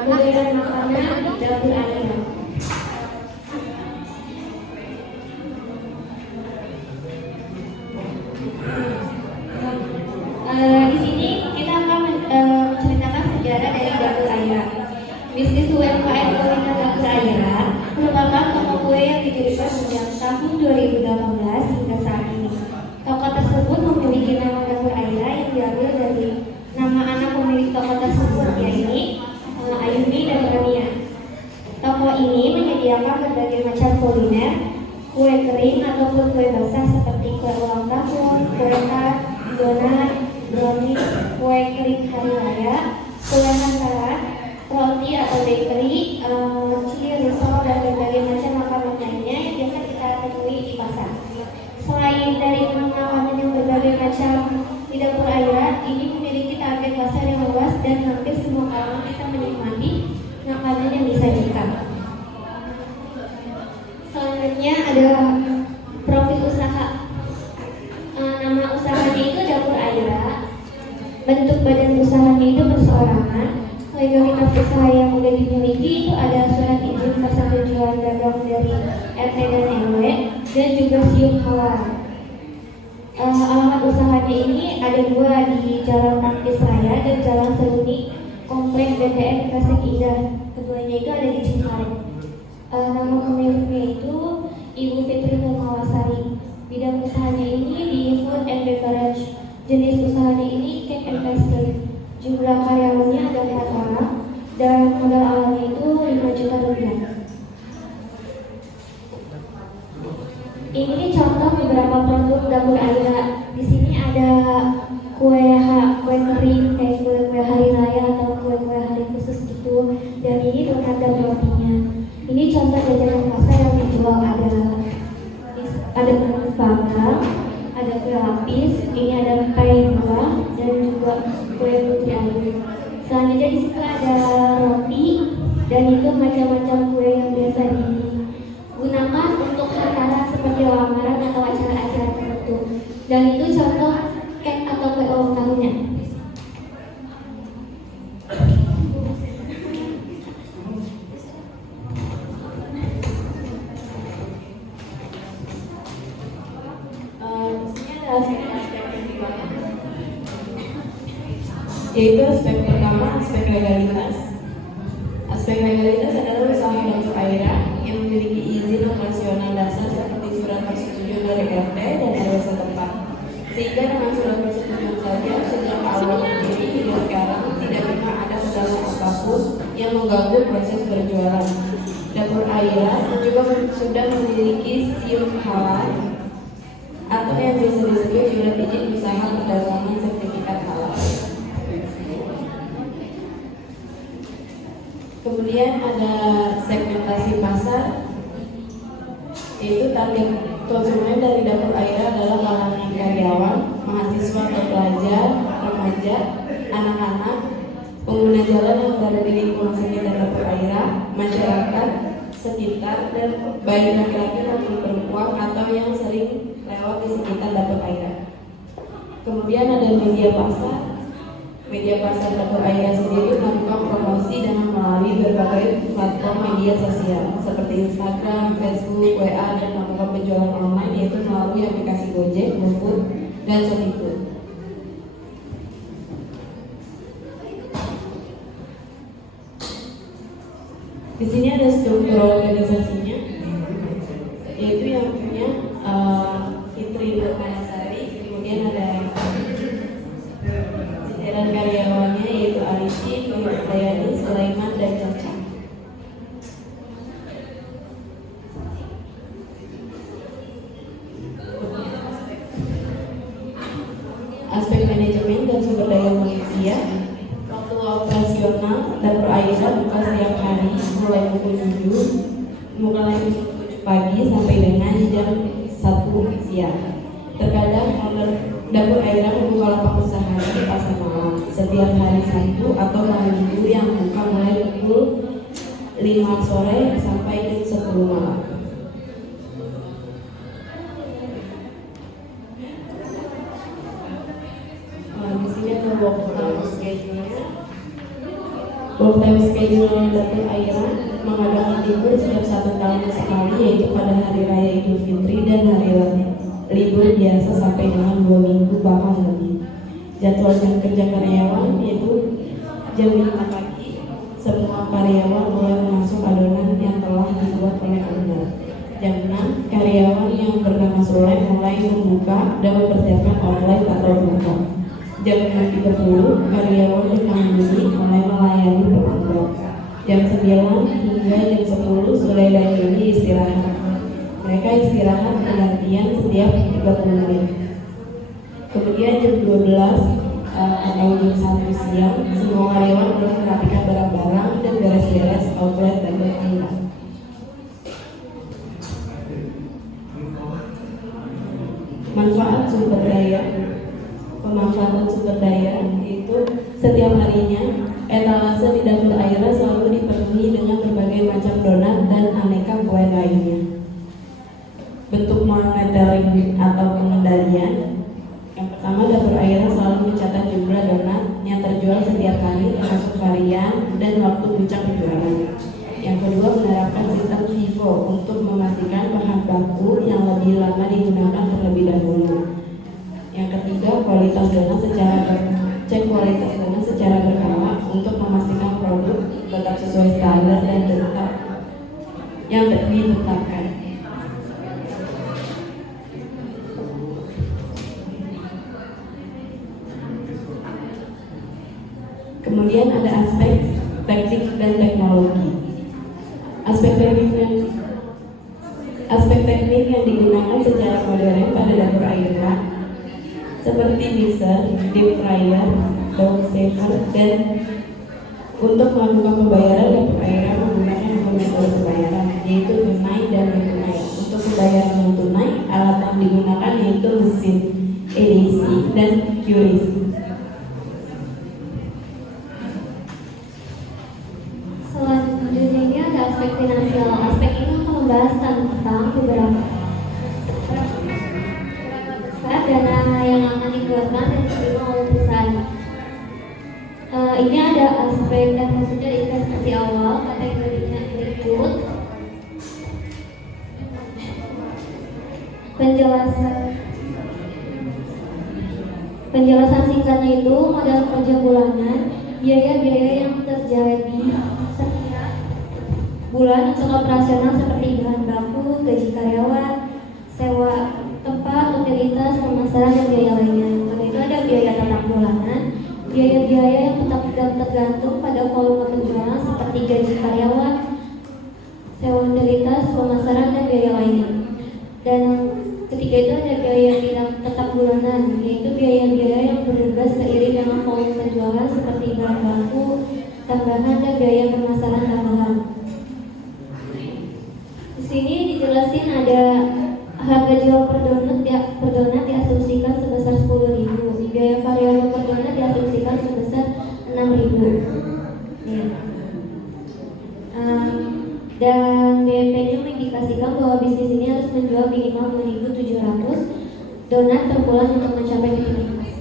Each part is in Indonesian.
kuliah makanan di dapur Aira. Di sini kita akan menceritakan sejarah dari dapur Aira. Bisnis UMKM kuliner dapur Aira merupakan toko kue yang didirikan sejak tahun 2018 hingga saat ini. Toko tersebut memiliki nama dapur Aira yang diambil dari nama anak pemilik toko tersebut, yaitu Ayumi dan Rania. Toko ini menyediakan berbagai macam kuliner, kue kering ataupun kue basah seperti kue ulang tahun, kue tart, donat, brownies, kue kering hari raya, kue hantaran, roti atau bakery, mochi, risol, dan berbagai macam makanan lainnya yang biasa kita temui di pasar. Selain dari makanan yang berbagai macam di dapur Aira, ini memiliki target pasar yang luas dan hampir semua kalangan bisa menikmati makanan yang disajikan. Selanjutnya adalah profil usaha. Nama usahanya itu dapur Aira. Bentuk badan usahanya itu perseorangan. Legalitas usaha yang sudah dimiliki itu ada surat izin persetujuan dagang dari RT dan RW dan juga SIUP halal. Alamat usahanya ini ada dua, di Jalan Pakis Raya dan Jalan Seruni, Komplek BTN Gresik Indah. Keduanya itu ada di Cengkareng. Nama pemiliknya itu Ibu Fitri Nurmawasari. Bidang usahanya ini di food and beverage. Jenis usahanya ini cake and pastry. Jumlah karyawannya ada 4 orang dan modal awalnya itu 5 juta rupiah. Ini contoh beberapa produk dapur Aira. Di sini ada kue kering kayak kue hari raya atau kue hari khusus gitu. Dan ini donat dan rotinya. Ini contoh jajanan pasar yang dijual, ada kue panggang, ada kue lapis, ini ada pai buah dan juga kue putri ayu. Selanjutnya di situ ada roti dan itu macam-macam kue yang biasa digunakan untuk acara seperti lamaran atau acara-acara tertentu. Dan itu contoh cake atau kue ulang tahunnya. Yaitu aspek pertama, aspek legalitas. Aspek legalitas adalah usaha dapur Aira yang memiliki izin operasional dasar seperti surat persetujuan dari RT dan RW setempat. Sehingga dengan surat persetujuan saja sejak awal berdiri hingga sekarang tidak pernah ada kendala apapun yang mengganggu proses berjualan. Dapur Aira juga sudah memiliki SIUP halal atau yang biasa disebut surat izin usaha perdagangan sertifikat halal. Kemudian ada segmentasi pasar, yaitu target konsumen dari dapur Aira adalah kalangan karyawan, mahasiswa atau pelajar, remaja, anak-anak, pengguna jalan yang berada di lingkungan sekitar dapur Aira, masyarakat sekitar, dan baik laki-laki maupun perempuan atau yang sering lewat di sekitar dapur Aira. Kemudian ada media pasar. Media pasar dapur Aira sendiri melakukan promosi dengan melalui berbagai platform media sosial seperti Instagram, Facebook, WA, dan melakukan penjualan online yaitu melalui aplikasi Gojek, GoFood, dan ShopeeFood. Di sini ada struktur organisasinya, yaitu yang punya Fitri Nurmawasari, kemudian ada jajaran karyawannya yaitu Arifin, Dayani, Sulaiman, dan Caca. Aspek manajemen dan sumber daya manusia. Waktu operasional dapur Aira buka setiap hari mulai pukul 7 pagi sampai dengan jam 1 siang. Terkadang dapur Aira membuka lapak usaha di pasar malam setiap hari Sabtu atau hari Minggu yang buka mulai pukul 5 sore sampai jam 10 malam. Di sini ada work schedule-nya. Work time schedule dapur Aira mengadakan libur setiap 1 tahun sekali, yaitu pada hari raya Idul Fitri dan hari libur biasa sampai dengan 2 minggu bahkan lebih. Jadwal jam kerja karyawan yaitu jam 5 pagi semua karyawan mulai memasuk adonan yang telah dibuat oleh owner. Jam 6 karyawan yang bernama Sule mulai membuka dan mempersiapkan online atau buka. Jam 6.30 karyawan yang membeli mulai melayani pelanggan. Jam 9 hingga jam 10 Sule dan Yuni istirahat. Mereka istirahat bergantian setiap 30 menit. Kemudian jam 12 atau jam 1 siang semua karyawan mulai merapikan barang-barang dan beres-beres outlet dan berkaitan. Manfaat sumber daya. Pemanfaatan sumber daya itu setiap harinya etalase di dapur Aira selalu dipenuhi dengan berbagai macam donat dan aneka kue lainnya. Bentuk monitoring atau pengendalian. Yang pertama, dapur Aira selalu mencatat jumlah donat yang terjual setiap hari termasuk varian dan waktu puncak penjualan. Yang kedua, menerapkan sistem FIFO untuk memastikan bahan baku yang lebih lama digunakan terlebih dahulu. Yang ketiga, kualitas donat cek kualitas donat secara berkala untuk memastikan produk tetap sesuai standar dan tetap yang ditetapkan. Kemudian ada aspek teknik dan teknologi. Aspek teknik yang digunakan secara modern pada dapur Aira seperti mixer, deep fryer, dough saver, dan untuk melakukan pembayaran dapur Aira menggunakan metode pembayaran yaitu tunai dan non tunai. Untuk pembayaran non tunai, alat yang digunakan yaitu mesin EDC dan QRIS. Selanjutnya ini ada aspek finansial. Aspek ini akan membahas tentang beberapa besar dana yang akan dikeluarkan dan diterima oleh perusahaan. Ini ada aspek deposito investasi awal, kategorinya berikut. Penjelasan singkatnya itu modal kerja bulanan, biaya-biaya yang terjadi setiap bulan untuk operasional seperti bahan baku, gaji karyawan, sewa tempat, utilitas, pemasaran, dan biaya lainnya. Karena itu ada biaya tetap bulanan, biaya-biaya yang tetap tergantung pada volume penjualan seperti gaji karyawan, sewa utilitas, pemasaran, dan biaya lainnya. Dan ketiga itu ada biaya yang tidak tetap bulanan, yaitu biaya-biaya yang berubah seiring dengan volume penjualan seperti bahan baku, tambahan, dan biaya pemasaran tambahan. Di sini dijelasin ada harga jual per donat diasumsikan sebesar 10.000, biaya variabel per donat diasumsikan sebesar 6.000. Ya. Dan BMP-nya mengindikasikan bahwa bisnis ini harus menjual minimal 2.700 donat per bulan untuk mencapai titik ikhlas.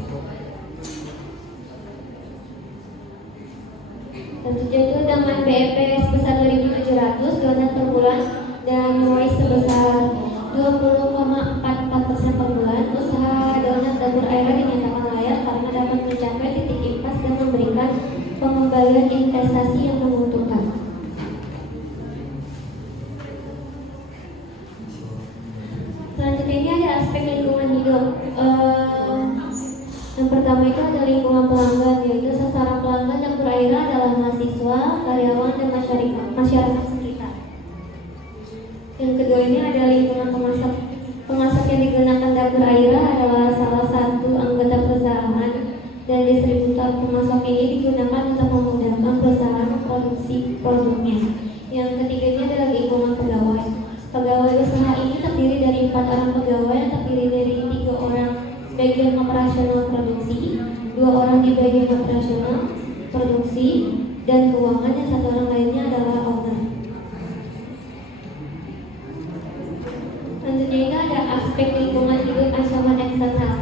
Tentunya itu dengan BMP sebesar 2.700 donat per bulan dan ROI sebesar 20,44% per bulan, usaha donat dapur Aira dinyatakan layak karena dapat mencapai titik ikhlas dan memberikan pengembalian investasi yang menguntungkan. Selanjutnya ini ada aspek lingkungan hidup. Yang pertama itu ada lingkungan pelanggan, yaitu sasaran pelanggan dapur Aira adalah mahasiswa, karyawan, dan masyarakat sekitar. Yang kedua ini ada lingkungan pemasak. Pemasak yang digunakan dapur Aira adalah salah satu anggota perusahaan dan distributor pemasak ini digunakan untuk memudahkan perusahaan memproduksi produknya. Yang ketiga ini adalah lingkungan pegawai. Pegawai usaha ini terdiri dari 4 orang pegawai yang terdiri dari 3 orang bagian operasional produksi, 2 orang di bagian operasional produksi dan keuangan, yang 1 orang lainnya adalah owner. Selanjutnya ini ada aspek lingkungan hidup ancaman eksternal.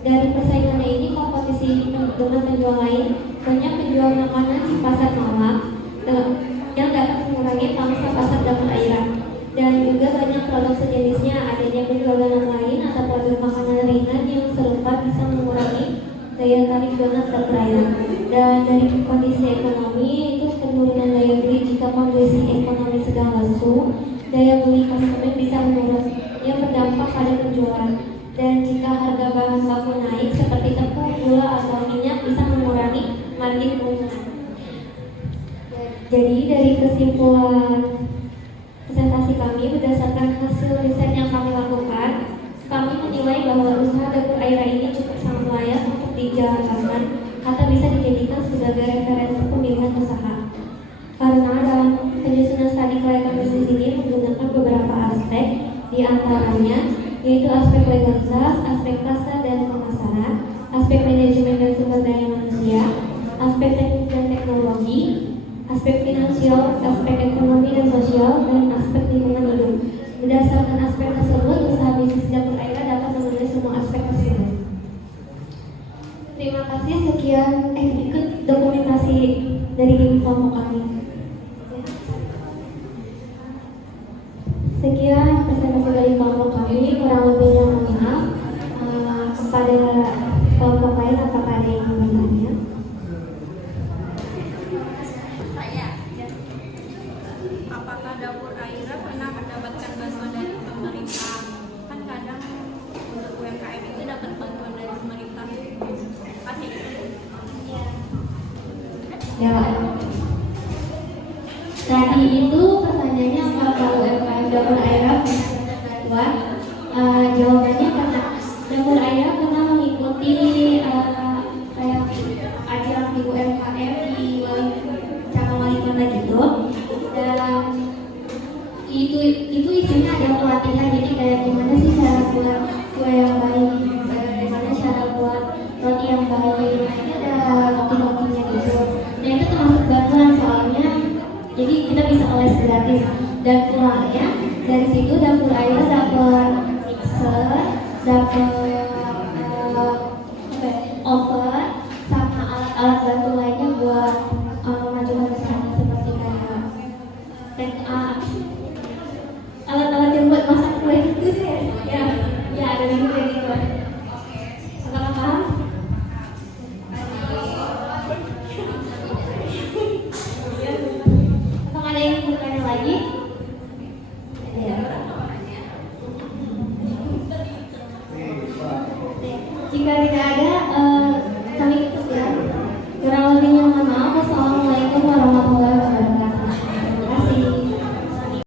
Dari persaingannya ini kompetisi dengan pengalaman penjual lain, banyak penjual makanan di pasar malam yang dapat mengurangi pangsa pasar dapur Aira. Dan juga banyak produk sejenisnya, adanya penjualan yang lain atau produk makanan ringan yang serupa bisa mengurangi daya tarik donat dapur Aira. Dan dari kondisi ekonomi itu penurunan daya beli, jika kondisi ekonomi sedang lesu, daya beli konsumen bisa menurun yang berdampak pada penjualan. Dan jika harga bahan baku naik seperti tepung, gula, atau minyak bisa mengurangi margin keuntungan. Jadi dari kesimpulan presentasi kami berdasarkan hasil riset yang kami lakukan, kami menilai bahwa usaha dapur Aira ini cukup sangat layak untuk dijalankan atau bisa dijadikan sebagai referensi pemilihan usaha. Karena dalam penyusunan studi kelayakan bisnis ini menggunakan beberapa aspek, di antaranya yaitu aspek legalitas, aspek pasar dan pemasaran, aspek manajemen dan sumber daya manusia, aspek teknik dan teknologi, aspek finansial, aspek ekonomi dan sosial, dan aspek lingkungan hidup. Berdasarkan aspek tersebut, usaha bisnis dapur Aira dapat memenuhi semua aspek tersebut. Terima kasih. Sekian berikut dokumentasi dari kelompok kami. Sekian presentasi dari kelompok kami, kurang lebihnya mohon maaf. Kepada kelompok lain, apakah ada yang mau bertanya? Apakah dapur Aira pernah mendapatkan bantuan dari pemerintah? Kan kadang untuk UMKM itu dapat bantuan dari pemerintah. Pasti Ya. Tadi itu pertanyaannya apakah UMKM dapur Aira pernah mendapat bantuan? Jawabannya karena dapur Aira pernah mengikuti kayak ajaran di UMKM di cabang wali kota gitu. Dan itu isinya ada pelatihan, jadi kayak gimana sih cara buat kue yang baik, bagaimana cara buat roti yang baik. Ini ada roti-rotinya gitu. Nah itu termasuk bantuan soalnya, jadi kita bisa les gratis. Dan pulangnya dari situ dapur Aira dapat mixer, dapat oven, sama alat-alat bantu lainnya buat memajukan usaha seperti kayak alat-alat yang buat masak kue gitu ya ada gitu kayak gitu. Apakah paham? Apakah ada yang bertanya lagi?